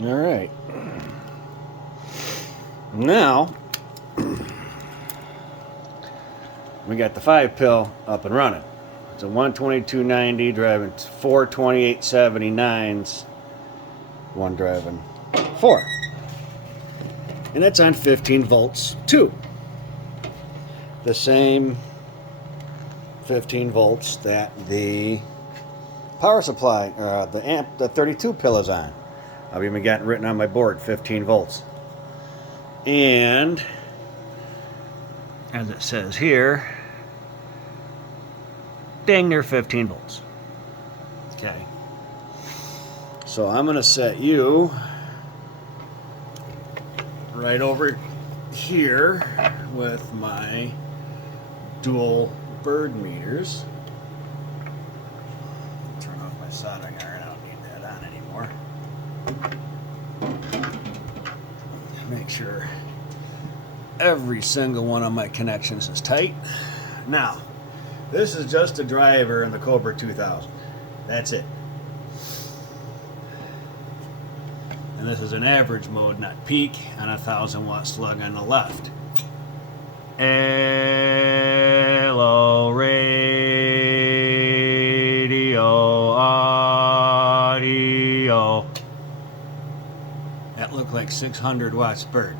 All right. Now we got the 5-pill up and running. It's a 12290 driving 4 2879s. One driving 4. And that's on 15 volts too. The same 15 volts that the power supply, the 32 pill is on. I've even got it written on my board, 15 volts. And as it says here, dang near 15 volts. Okay. So I'm going to set you right over here with my dual Bird meters. Turn off my soldering iron. I don't need that on anymore. Make sure every single one of my connections is tight. Now, this is just a driver in the Cobra 2000. That's it. And this is an average mode, not peak, on a 1000-watt slug on the left. Hello, radio, audio. That looked like 600 watts Bird.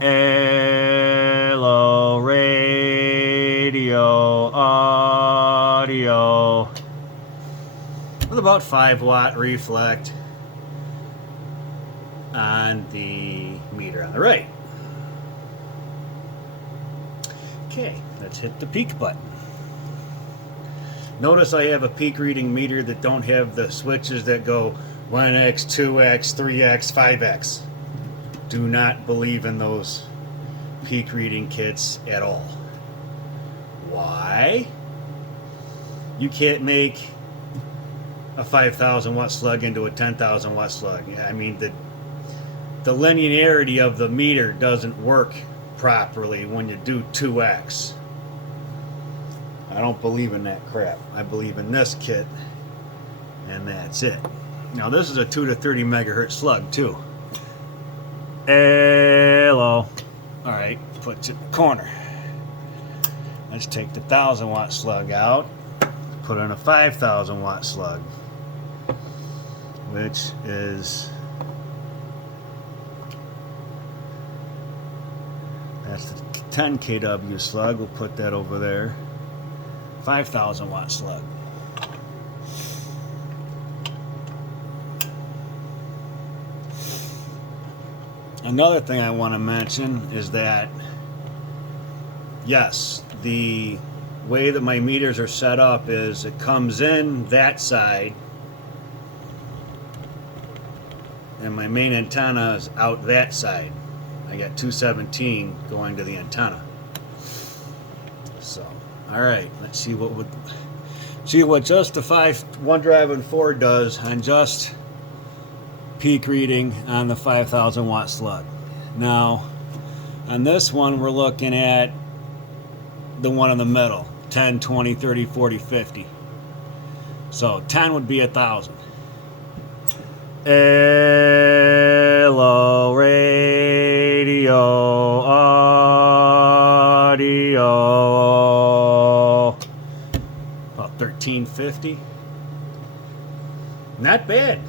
Hello, radio, audio. With about 5-watt reflect on the meter on the right. Okay, let's hit the peak button. Notice I have a peak reading meter that don't have the switches that go 1x, 2x, 3x, 5x. Do not believe in those peak reading kits at all. Why? You can't make a 5,000 watt slug into a 10,000 watt slug. I mean, the linearity of the meter doesn't work properly when you do 2x. I don't believe in that crap. I believe in this kit, and that's it. Now this is a 2 to 30 megahertz slug too. Hello. All right, puts it in the corner. Let's take the 1,000 watt slug out. Put in a 5,000 watt slug, which is, that's the 10 kW slug. We'll put that over there. 5,000 watt slug. Another thing I want to mention is that, yes, the way that my meters are set up is it comes in that side and my main antenna is out that side. I got 217 going to the antenna. So, all right, let's see what just the 1 driving 4 does on just peak reading on the 5,000 watt slug. Now, on this one, we're looking at the one in the middle, 10, 20, 30, 40, 50. So 10 would be 1,000. Hello, radio, audio. About 1350. Not bad.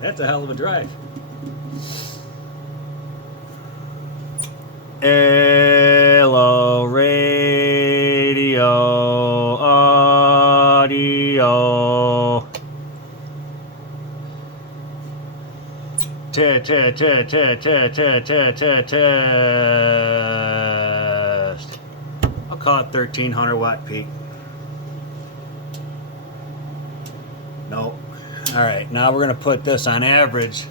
That's a hell of a drive. Hello, radio, audio. Test. I'll call it 1,300 watt peak. Nope. All right, now we're going to put this on average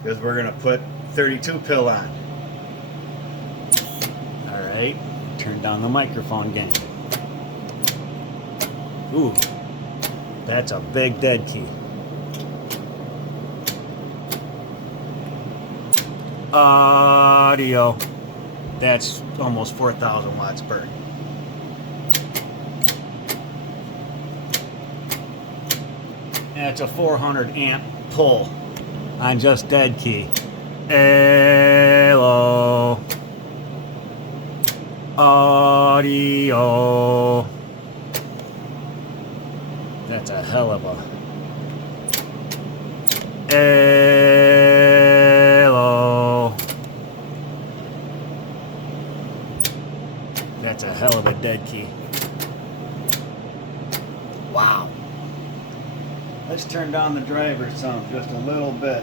because we're going to put 32 pill on. All right, turn down the microphone gain. Ooh, that's a big dead key. Audio, that's almost 4,000 watts Bird. That's a 400 amp pull on just dead key. Hello. Audio. That's a hell of a. Hello. That's a hell of a dead key. Wow. Let's turn down the driver some just a little bit.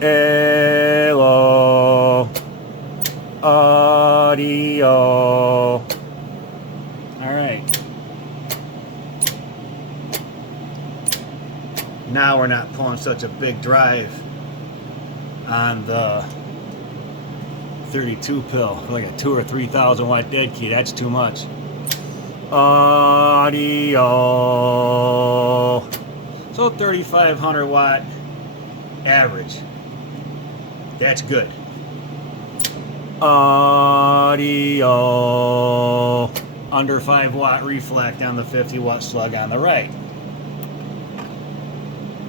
Hello. Audio. All right. Now we're not pulling such a big drive on the 32 pill for like a 2,000 or 3,000 watt dead key. That's too much. Audio. So 3,500 watt average. That's good. Audio. Under 5 watt reflect on the 50 watt slug on the right.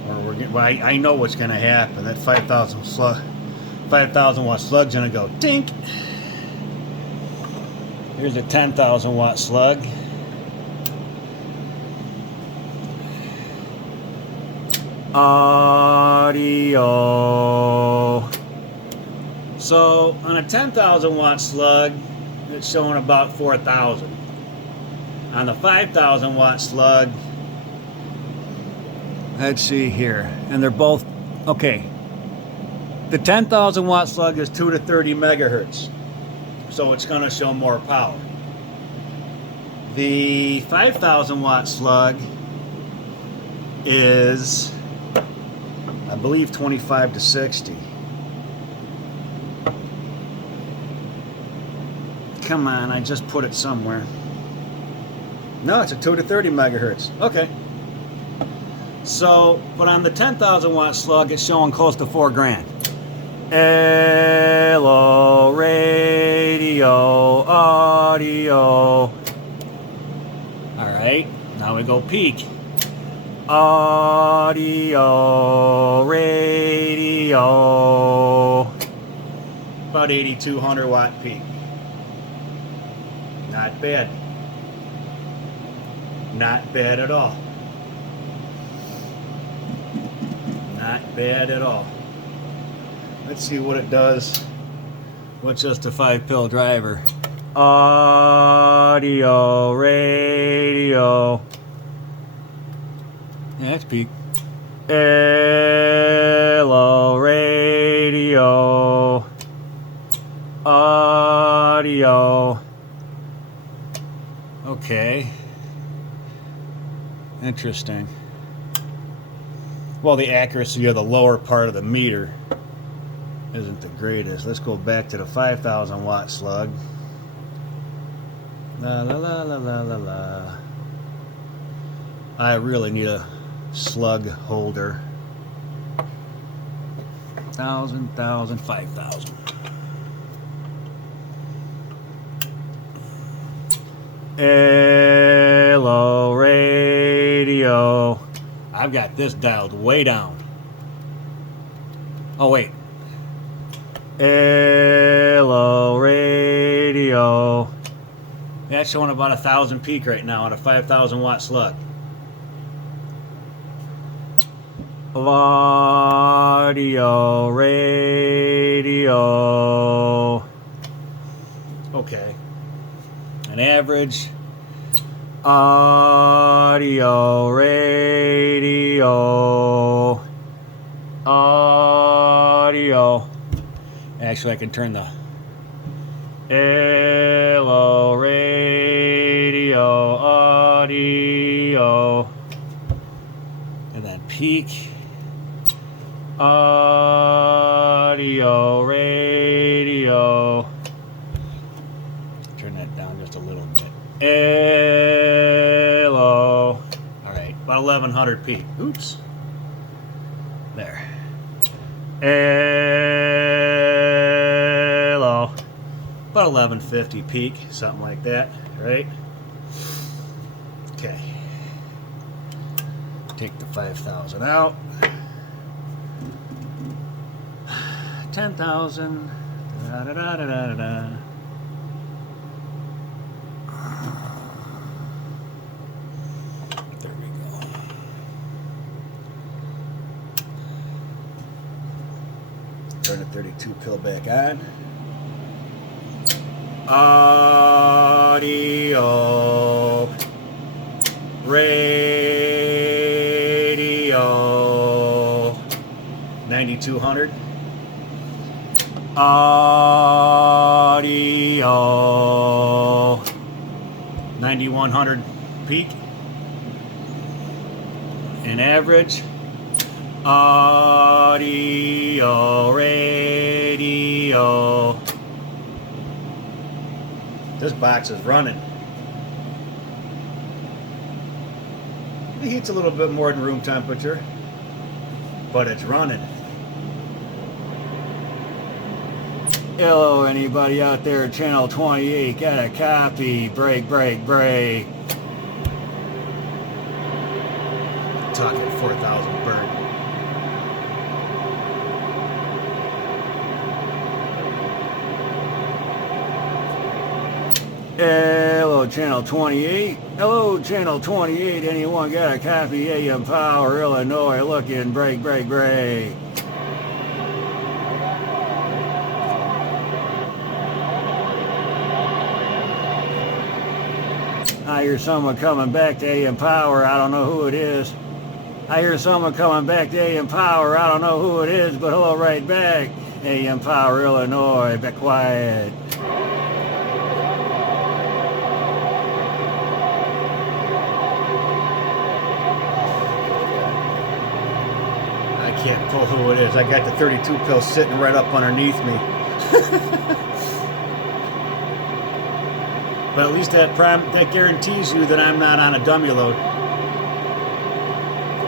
Or we're getting, well, I know what's going to happen. That 5,000 watt slug's going to go tink. Here's a 10,000 watt slug. Audio. So on a 10,000 watt slug, it's showing about 4,000. On the 5,000 watt slug, let's see here, and they're both okay. The 10,000 watt slug is 2 to 30 megahertz, so it's going to show more power. The 5,000 watt slug is, I believe, 25 to 60. Come on, I just put it somewhere. No, it's a 2 to 30 megahertz. Okay. So, but on the 10,000 watt slug, it's showing close to $4,000. Hello, radio, audio. All right, now we go peak. Audio, radio. About 8,200 watt peak. Not bad. Not bad at all. Not bad at all. Let's see what it does with just a 5 pill driver. Audio, radio. Yeah, that's peak. Hello, radio. Audio. Okay. Interesting. Well, the accuracy of the lower part of the meter isn't the greatest. Let's go back to the 5,000 watt slug. La la la la la la la. I really need a slug holder. 1,000, 5,000. Hello, radio. I've got this dialed way down. Oh, wait. Hello, radio. That's showing about 1,000 peak right now on a 5,000 watt slug. Audio, radio. Okay. An average. Audio, radio. Audio. Actually, I can turn the hello, radio, audio. And then peak. Audio, radio. Turn that down just a little bit. Hello. All right, about 1,100 peak. Oops. There. Hello. About 1,150 peak, something like that, right? Okay. Take the 5,000 out. 10,000. Da da da da da da. There we go. Turn the 32 pill back on. Audio. Radio. 9200. Audio. 9100 peak. And average. Audio. Radio. This box is running. The heat's a little bit more than room temperature, but it's running. Hello, anybody out there, channel 28, got a copy, break. Talking 4,000 bird. Hello, channel 28. Hello, channel 28. Anyone got a copy? AM Power, Illinois, looking break. I hear someone coming back to AM Power. I don't know who it is. I hear someone coming back to AM Power. I don't know who it is, but hello right back. AM Power, Illinois. Be quiet. I can't pull who it is. I got the 32 pill sitting right up underneath me. But at least that guarantees you that I'm not on a dummy load.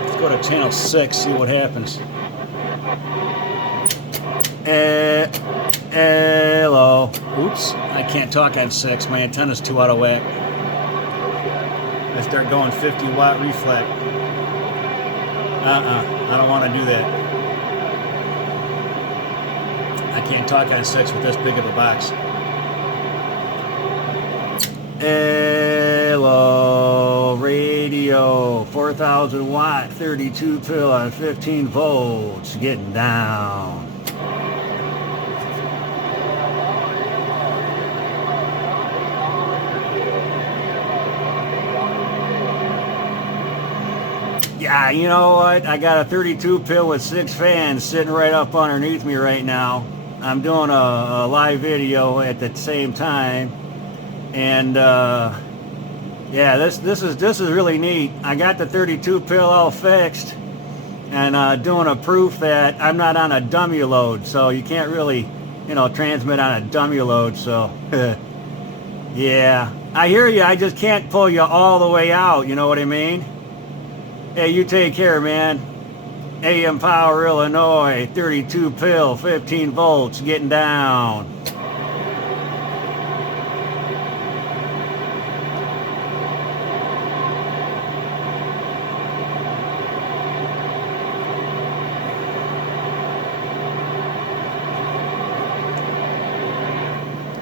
Let's go to channel 6, see what happens. Hello. Oops, I can't talk on 6. My antenna's too out of whack. I start going 50 watt reflect. I don't want to do that. I can't talk on 6 with this big of a box. Hello, radio, 4,000 watt, 32 pill on 15 volts, getting down. Yeah, you know what? I got a 32 pill with 6 fans sitting right up underneath me right now. I'm doing a live video at the same time. And yeah, this is really neat. I got the 32 pill all fixed, and doing a proof that I'm not on a dummy load, so you can't really, transmit on a dummy load. So yeah, I hear you. I just can't pull you all the way out. You know what I mean? Hey, you take care, man. AM Power, Illinois, 32 pill, 15 volts, getting down.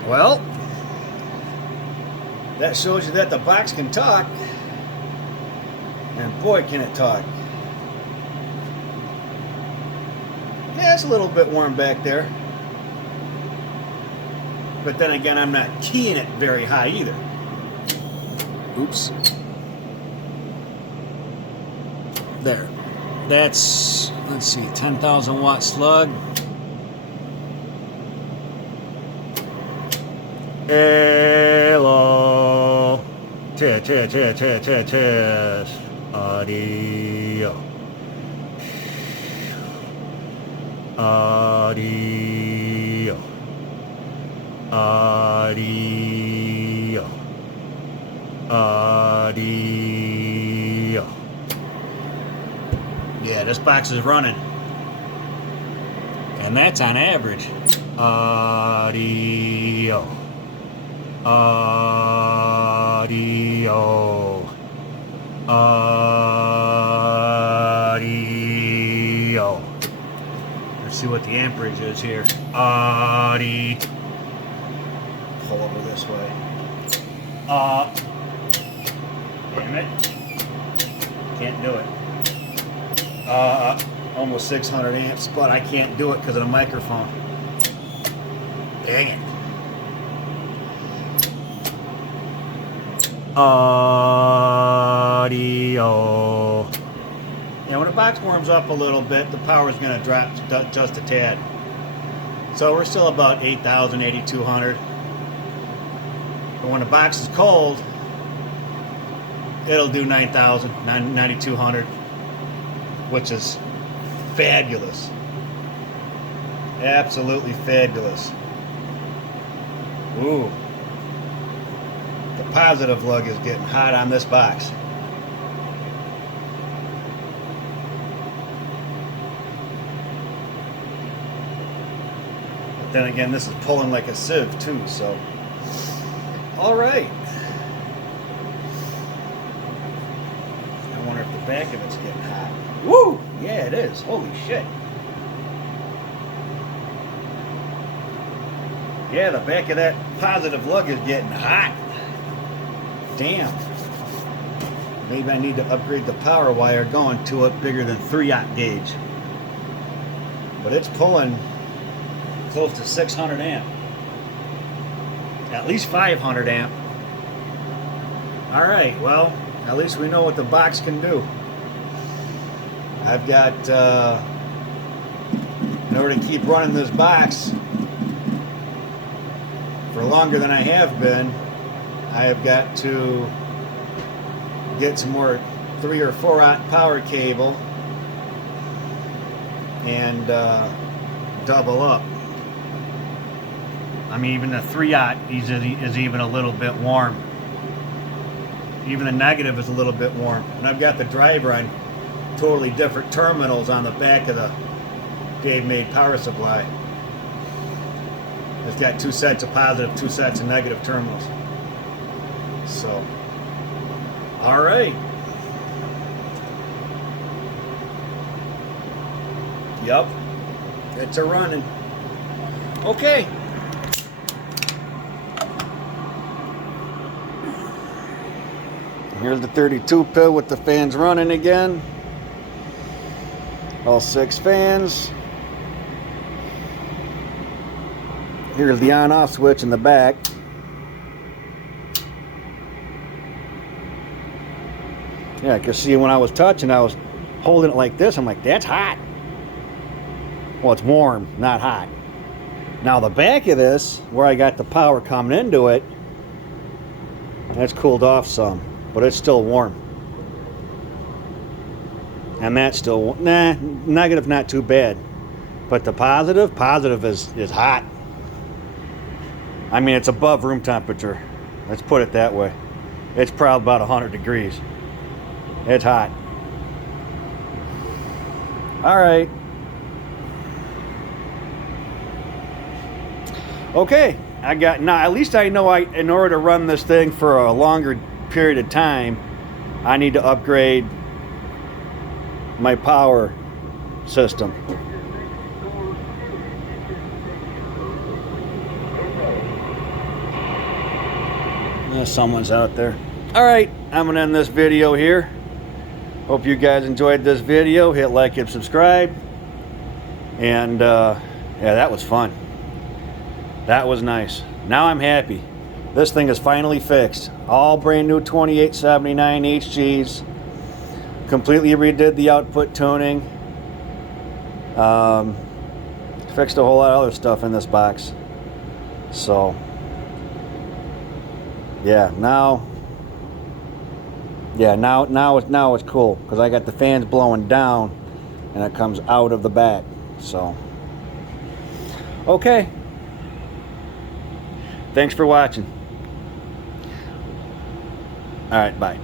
Well, that shows you that the box can talk, and boy can it talk. Yeah, it's a little bit warm back there, but then again, I'm not keying it very high either. Oops. There. That's, let's see, 10,000 watt slug. Hello. Test. Audio. Audio. Audio. Audio. Yeah, this box is running. And that's on average. Audio. Audio. Audio. Let's see what the amperage is here. Audio. Pull over this way. Damn it. Can't do it. Almost 600 amps, but I can't do it because of the microphone. Dang it. Audio. And when the box warms up a little bit, the power is going to drop just a tad. So we're still about 8,000, 8,200. But when the box is cold, it'll do 9,000, 9,200, which is fabulous. Absolutely fabulous. Ooh. The positive lug is getting hot on this box. But then again, this is pulling like a sieve too, so. All right. I wonder if the back of it's getting hot. Woo! Yeah, it is. Holy shit. Yeah, the back of that positive lug is getting hot. Damn. Maybe I need to upgrade the power wire going to it bigger than 3/0 gauge. But it's pulling close to 600 amp. At least 500 amp. Alright, well, at least we know what the box can do. I've got, in order to keep running this box for longer than I have been, I have got to get some more 3 or 4/0 power cable and double up. I mean, even the 3/0 is even a little bit warm. Even the negative is a little bit warm. And I've got the driver on totally different terminals on the back of the Dave Made power supply. It's got 2 sets of positive, 2 sets of negative terminals. So, all right. Yep, it's a running. Okay. Here's the 32 pill with the fans running again. All 6 fans. Here's the on-off switch in the back. Yeah, I could see when I was touching, I was holding it like this. I'm like, that's hot. Well, it's warm, not hot. Now the back of this, where I got the power coming into it, that's cooled off some, but it's still warm. And that's still, nah, negative not too bad. But the positive is hot. I mean, it's above room temperature. Let's put it that way. It's probably about 100 degrees. It's hot. All right. Okay, I got, now at least I know in order to run this thing for a longer period of time, I need to upgrade my power system. Someone's out there. All right, I'm gonna end this video here. Hope you guys enjoyed this video. Hit like and subscribe. And yeah, that was fun. That was nice. Now I'm happy. This thing is finally fixed. All brand new 2879 HGs. Completely redid the output tuning. Fixed a whole lot of other stuff in this box. So yeah, now it's cool because I got the fans blowing down and it comes out of the back. So okay. Thanks for watching. All right, bye.